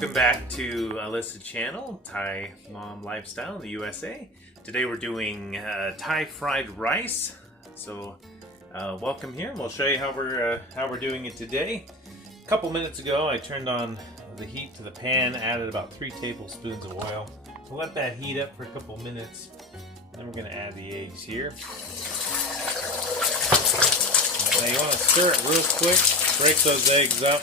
Welcome back to Alissa Channel Thai Mom Lifestyle in the USA. Today we're doing Thai fried rice. So welcome here. We'll show you how we're doing it today. A couple minutes ago I turned on the heat to the pan, added about 3 tablespoons of oil. We'll let that heat up for a couple minutes. Then we're going to add the eggs here. Now you want to stir it real quick, break those eggs up.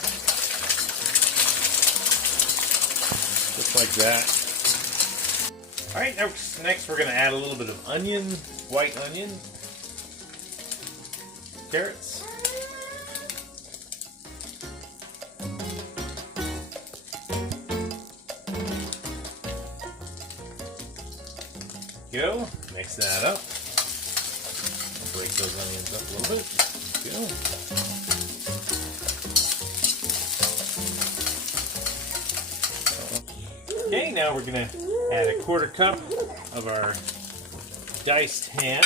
Just like that. Alright, next we're going to add a little bit of onion, white onion, carrots, go, mix that up, break those onions up a little bit, go. Okay, now we're going to add a 1/4 cup of our diced ham.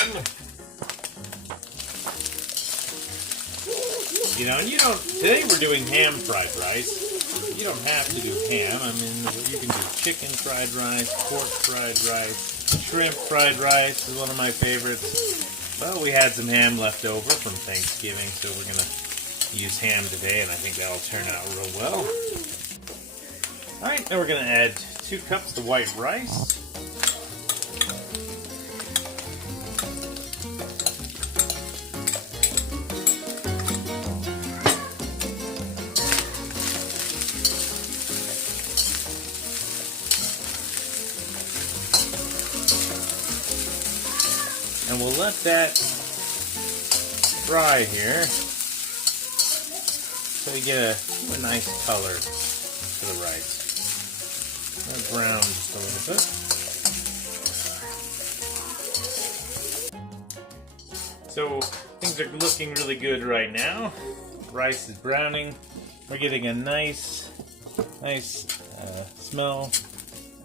You know, and today we're doing ham fried rice. You don't have to do ham. I mean, you can do chicken fried rice, pork fried rice, shrimp fried rice is one of my favorites. Well, we had some ham left over from Thanksgiving, so we're going to use ham today, and I think that'll turn out real well. Alright, now we're going to add 2 cups of white rice. And we'll let that fry here so we get a nice color to the rice. Brown just a little bit. So things are looking really good right now. Rice is browning. We're getting a nice smell,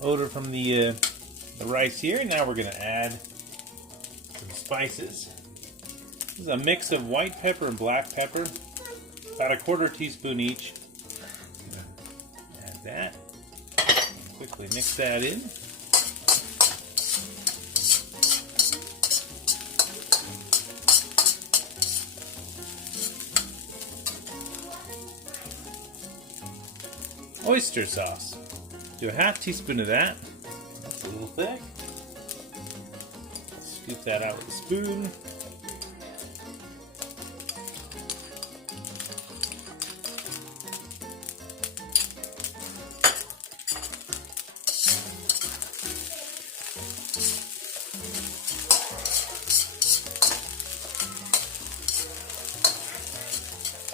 odor from the rice here. Now we're going to add some spices. This is a mix of white pepper and black pepper, about a 1/4 teaspoon each. Add that. Quickly mix that in. Oyster sauce. Do a 1/2 teaspoon of that. That's a little thick. Scoop that out with a spoon.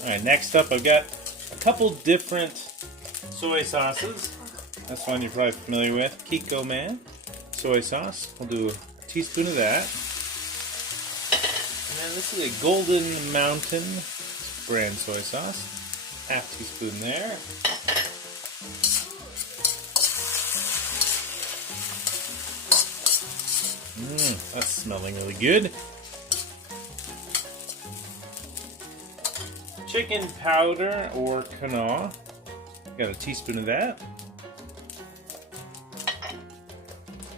Alright, next up I've got a couple different soy sauces. That's one you're probably familiar with, Kiko Man soy sauce. We'll do a teaspoon of that. And then this is a Golden Mountain brand soy sauce. 1/2 teaspoon there. That's smelling really good. Chicken powder or quinoa. Got a teaspoon of that.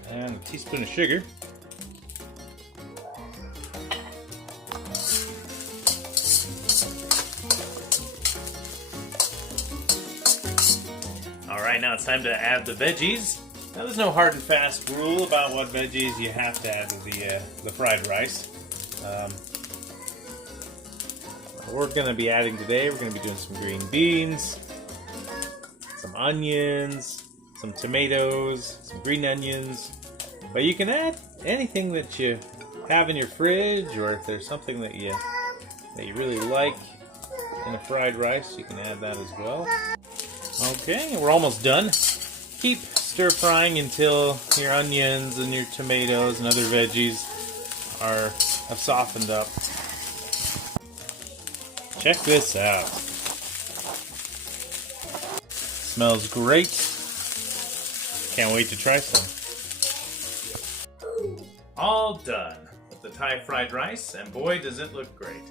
And a teaspoon of sugar. Alright, now it's time to add the veggies. Now there's no hard and fast rule about what veggies you have to add to the fried rice. We're going to be adding today, we're going to be doing some green beans, some onions, some tomatoes, some green onions. But you can add anything that you have in your fridge, or if there's something that you really like in a fried rice, you can add that as well. Okay, we're almost done. Keep stir frying until your onions and your tomatoes and other veggies have softened up. Check this out. Smells great. Can't wait to try some. All done with the Thai fried rice, and boy does it look great.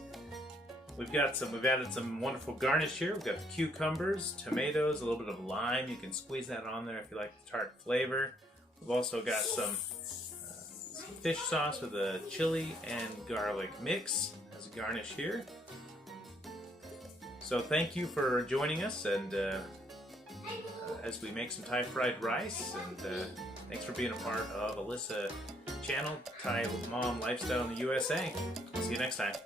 we've added some wonderful garnish here. We've got the cucumbers, tomatoes, a little bit of lime. You can squeeze that on there if you like the tart flavor. We've also got some fish sauce with a chili and garlic mix as a garnish here. So thank you for joining us, and as we make some Thai fried rice, and thanks for being a part of Alissa Channel Thai Mom Lifestyle in the USA. See you next time.2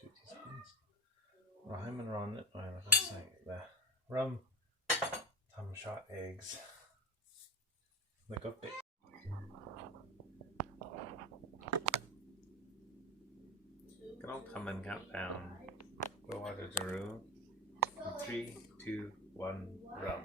teaspoons. Rồiให้มันร้อนนิดหน่อยแล้วก็ใส่แบบเริ่มทำช็อต eggs แล้วก็ปิดก็ต้องทำมัน countdown เพื่อว่าจะรู้ 3, 2, 1 rum